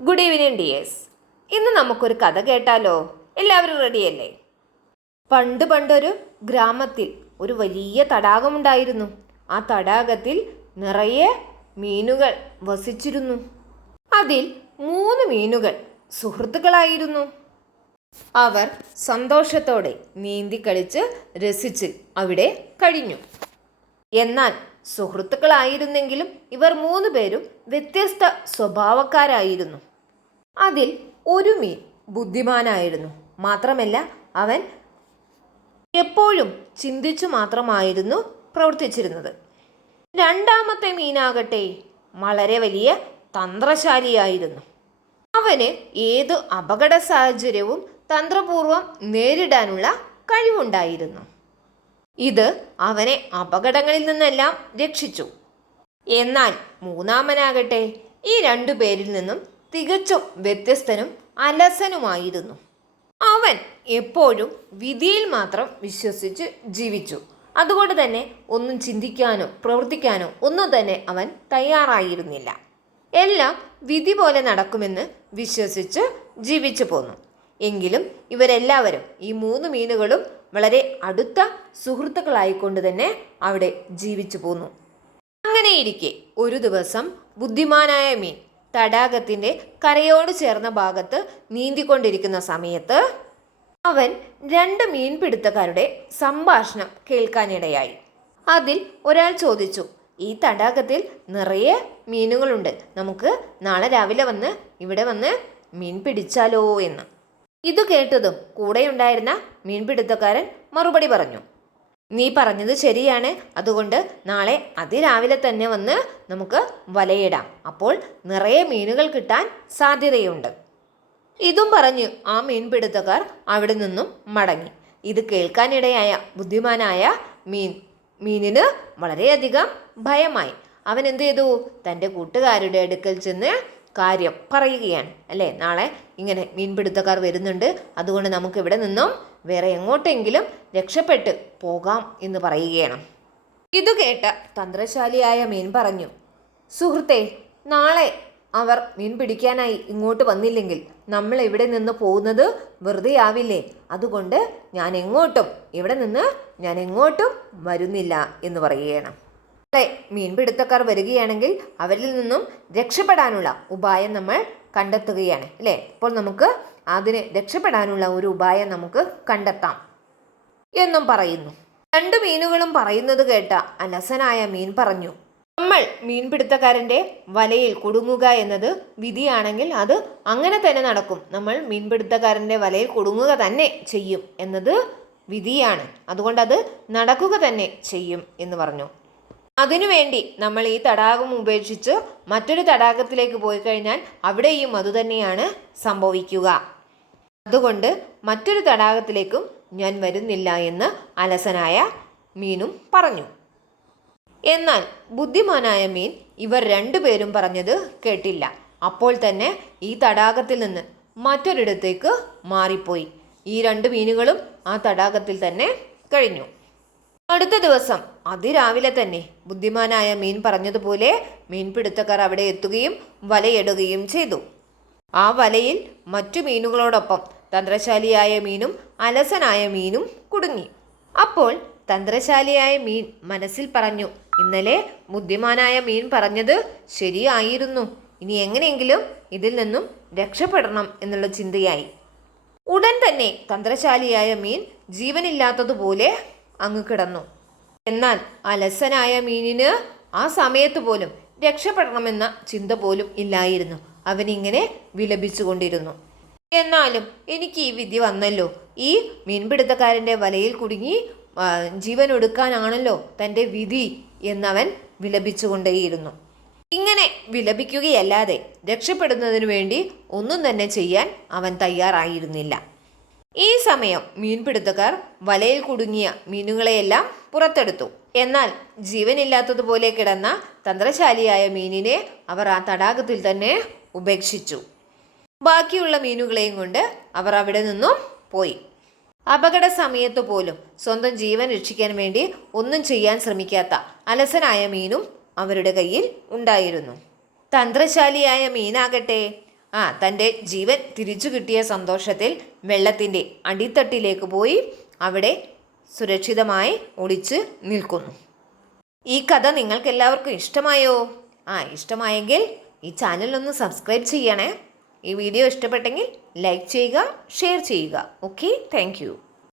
Good evening dears ഇന്ന് നമുക്കൊരു കഥ കേട്ടാലോ? എല്ലാവരും റെഡിയല്ലേ പണ്ട് പണ്ടൊരു ഗ്രാമത്തിൽ ഒരു വലിയ തടാകമുണ്ടായിരുന്നു. ആ തടാകത്തിൽ നിറയെ മീനുകൾ വസിച്ചിരുന്നു. അതിൽ മൂന്ന് മീനുകൾ സുഹൃത്തുക്കളായിരുന്നു. അവർ സന്തോഷത്തോടെ നീന്തി കളിച്ച് രസിച്ച് അവിടെ കഴിഞ്ഞു. എന്നാൽ സുഹൃത്തുക്കളായിരുന്നെങ്കിലും ഇവർ മൂന്ന് പേരും വ്യത്യസ്ത സ്വഭാവക്കാരായിരുന്നു. അതിൽ ഒരു മീൻ ബുദ്ധിമാനായിരുന്നു. മാത്രമല്ല അവൻ എപ്പോഴും ചിന്തിച്ചു മാത്രമായിരുന്നു പ്രവർത്തിച്ചിരുന്നത്. രണ്ടാമത്തെ മീനാകട്ടെ വളരെ വലിയ തന്ത്രശാലിയായിരുന്നു. അവന് ഏത് അപകട സാഹചര്യവും തന്ത്രപൂർവം നേരിടാനുള്ള കഴിവുണ്ടായിരുന്നു. ഇത് അവനെ അപകടങ്ങളിൽ നിന്നെല്ലാം രക്ഷിച്ചു. എന്നാൽ മൂന്നാമനാകട്ടെ ഈ രണ്ടു പേരിൽ നിന്നും തികച്ചും വ്യത്യസ്തനും അലസനുമായിരുന്നു. അവൻ എപ്പോഴും വിധിയിൽ മാത്രം വിശ്വസിച്ച് ജീവിച്ചു. അതുകൊണ്ട് തന്നെ ഒന്നും ചിന്തിക്കാനോ പ്രവർത്തിക്കാനോ ഒന്നും തന്നെ അവൻ തയ്യാറായിരുന്നില്ല. എല്ലാം വിധി പോലെ നടക്കുമെന്ന് വിശ്വസിച്ച് ജീവിച്ചു പോന്നു. എങ്കിലും ഇവരെല്ലാവരും ഈ മൂന്ന് മീനുകളും വളരെ അടുത്ത സുഹൃത്തുക്കളായിക്കൊണ്ട് തന്നെ അവിടെ ജീവിച്ചു പോന്നു. അങ്ങനെയിരിക്കെ ഒരു ദിവസം ബുദ്ധിമാനായ മീൻ തടാകത്തിന്റെ കരയോട് ചേർന്ന ഭാഗത്ത് നീന്തിക്കൊണ്ടിരിക്കുന്ന സമയത്ത് അവൻ രണ്ട് മീൻപിടുത്തക്കാരുടെ സംഭാഷണം കേൾക്കാനിടയായി. അതിൽ ഒരാൾ ചോദിച്ചു ഈ തടാകത്തിൽ നിറയെ മീനുകളുണ്ട്. നമുക്ക് നാളെ രാവിലെ വന്ന് ഇവിടെ വന്ന് മീൻ പിടിച്ചാലോ എന്ന്. ഇത് കേട്ടതും കൂടെയുണ്ടായിരുന്ന മീൻപിടുത്തക്കാരൻ മറുപടി പറഞ്ഞു. നീ പറഞ്ഞത് ശരിയാണ്. അതുകൊണ്ട് നാളെ അതിരാവിലെ തന്നെ വന്ന് നമുക്ക് വലയിടാം. അപ്പോൾ നിറയെ മീനുകൾ കിട്ടാൻ സാധ്യതയുണ്ട്. ഇതും പറഞ്ഞ് ആ മീൻപിടുത്തക്കാർ അവിടെ നിന്നും മടങ്ങി. ഇത് കേൾക്കാനിടയായ ബുദ്ധിമാനായ മീൻ മീനിന് വളരെയധികം ഭയമായി. അവൻ എന്ത് ചെയ്തു? തന്റെ കൂട്ടുകാരുടെ അടുക്കൽ ചെന്ന് കാര്യം പറയുകയാണ് അല്ലേ? നാളെ ഇങ്ങനെ മീൻപിടുത്തക്കാർ വരുന്നുണ്ട്. അതുകൊണ്ട് നമുക്ക് ഇവിടെ നിന്നും വേറെ എങ്ങോട്ടെങ്കിലും രക്ഷപ്പെട്ട് പോകാം എന്ന് പറയുകയാണ്. ഇത് കേട്ട തന്ത്രശാലിയായ മീൻ പറഞ്ഞു സുഹൃത്തെ നാളെ അവർ മീൻ പിടിക്കാനായി ഇങ്ങോട്ട് വന്നില്ലെങ്കിൽ നമ്മൾ ഇവിടെ നിന്ന് പോകുന്നത് വെറുതെ ആവില്ലേ? അതുകൊണ്ട് ഞാൻ എങ്ങോട്ടും ഇവിടെ നിന്ന് ഞാൻ എങ്ങോട്ടും വരുന്നില്ല എന്ന് പറയുകയാണ്. മീൻപിടുത്തക്കാർ വരികയാണെങ്കിൽ അവരിൽ നിന്നും രക്ഷപ്പെടാനുള്ള ഉപായം നമ്മൾ കണ്ടെത്തുകയാണ് അല്ലേ? അപ്പോൾ നമുക്ക് അതിന് രക്ഷപ്പെടാനുള്ള ഒരു ഉപായം നമുക്ക് കണ്ടെത്താം. എന്നും പറയുന്നു. രണ്ട് മീനുകളും പറയുന്നത് കേട്ട അലസനായ മീൻ പറഞ്ഞു നമ്മൾ മീൻപിടുത്തക്കാരന്റെ വലയിൽ കുടുങ്ങുക എന്നത് വിധിയാണെങ്കിൽ അത് അങ്ങനെ തന്നെ നടക്കും. നമ്മൾ മീൻപിടുത്തക്കാരന്റെ വലയിൽ കുടുങ്ങുക തന്നെ ചെയ്യും എന്നത് വിധിയാണ്. അതുകൊണ്ട് അത് നടക്കുക തന്നെ ചെയ്യും എന്ന് പറഞ്ഞു. അതിനുവേണ്ടി നമ്മൾ ഈ തടാകം ഉപേക്ഷിച്ച് മറ്റൊരു തടാകത്തിലേക്ക് പോയി കഴിഞ്ഞാൽ അവിടെയും അതുതന്നെയാണ് സംഭവിക്കുക. അതുകൊണ്ട് മറ്റൊരു തടാകത്തിലേക്കും ഞാൻ വരുന്നില്ല എന്ന് അലസനായ മീനും പറഞ്ഞു. എന്നാൽ ബുദ്ധിമാനായ മീൻ ഇവർ രണ്ടുപേരും പറഞ്ഞത് കേട്ടില്ല. അപ്പോൾ തന്നെ ഈ തടാകത്തിൽ നിന്ന് മറ്റൊരിടത്തേക്ക് മാറിപ്പോയി. ഈ രണ്ട് മീനുകളും ആ തടാകത്തിൽ തന്നെ കഴിഞ്ഞു. അടുത്ത ദിവസം അതിരാവിലെ തന്നെ ബുദ്ധിമാനായ മീൻ പറഞ്ഞതുപോലെ മീൻപിടുത്തക്കാർ അവിടെ എത്തുകയും വലയിടുകയും ചെയ്തു. ആ വലയിൽ മറ്റു മീനുകളോടൊപ്പം തന്ത്രശാലിയായ മീനും അലസനായ മീനും കുടുങ്ങി. അപ്പോൾ തന്ത്രശാലിയായ മീൻ മനസ്സിൽ പറഞ്ഞു ഇന്നലെ ബുദ്ധിമാനായ മീൻ പറഞ്ഞത് ശരിയായിരുന്നു. ഇനി എങ്ങനെയെങ്കിലും ഇതിൽ നിന്നും രക്ഷപ്പെടണം എന്നുള്ള ചിന്തയായി. ഉടൻ തന്നെ തന്ത്രശാലിയായ മീൻ ജീവനില്ലാത്തതുപോലെ അങ്ങ് കിടന്നു. എന്നാൽ അലസനായ മീനിന് ആ സമയത്ത് പോലും രക്ഷപ്പെടണമെന്ന ചിന്ത പോലും ഇല്ലായിരുന്നു. അവനിങ്ങനെ വിലപിച്ചുകൊണ്ടിരുന്നു. എന്നാലും എനിക്ക് ഈ വിധി വന്നല്ലോ. ഈ മീൻപിടുത്തക്കാരന്റെ വലയിൽ കുടുങ്ങി ജീവൻ ഒടുക്കാനാണല്ലോ തന്റെ വിധി എന്നവൻ വിലപിച്ചുകൊണ്ടേയിരുന്നു. ഇങ്ങനെ വിലപിക്കുകയല്ലാതെ രക്ഷപ്പെടുന്നതിനു വേണ്ടി ഒന്നും തന്നെ ചെയ്യാൻ അവൻ തയ്യാറായിരുന്നില്ല. ഈ സമയം മീൻപിടുത്തക്കാർ വലയിൽ കുടുങ്ങിയ മീനുകളെയെല്ലാം പുറത്തെടുത്തു. എന്നാൽ ജീവനില്ലാത്തതുപോലെ കിടന്ന തന്ത്രശാലിയായ മീനിനെ അവർ ആ തടാകത്തിൽ തന്നെ ഉപേക്ഷിച്ചു. ബാക്കിയുള്ള മീനുകളെയും കൊണ്ട് അവർ അവിടെ നിന്നും പോയി. അപകട സമയത്ത് പോലും സ്വന്തം ജീവൻ രക്ഷിക്കാൻ വേണ്ടി ഒന്നും ചെയ്യാൻ ശ്രമിക്കാത്ത അലസനായ മീനും അവരുടെ കയ്യിൽ ഉണ്ടായിരുന്നു. തന്ത്രശാലിയായ മീനാകട്ടെ ആ തന്റെ ജീവൻ തിരിച്ചു കിട്ടിയ സന്തോഷത്തിൽ വെള്ളത്തിന്റെ അടിത്തട്ടിലേക്ക് പോയി അവിടെ സുരക്ഷിതമായി ഒളിച്ച് നിൽക്കുന്നു. ഈ കഥ നിങ്ങൾക്ക് എല്ലാവർക്കും ഇഷ്ടമായോ? ആ ഇഷ്ടമായെങ്കിൽ ഈ ചാനലൊന്ന് സബ്സ്ക്രൈബ് ചെയ്യണേ. ഈ വീഡിയോ ഇഷ്ടപ്പെട്ടെങ്കിൽ ലൈക്ക് ചെയ്യുക ഷെയർ ചെയ്യുക. Okay thank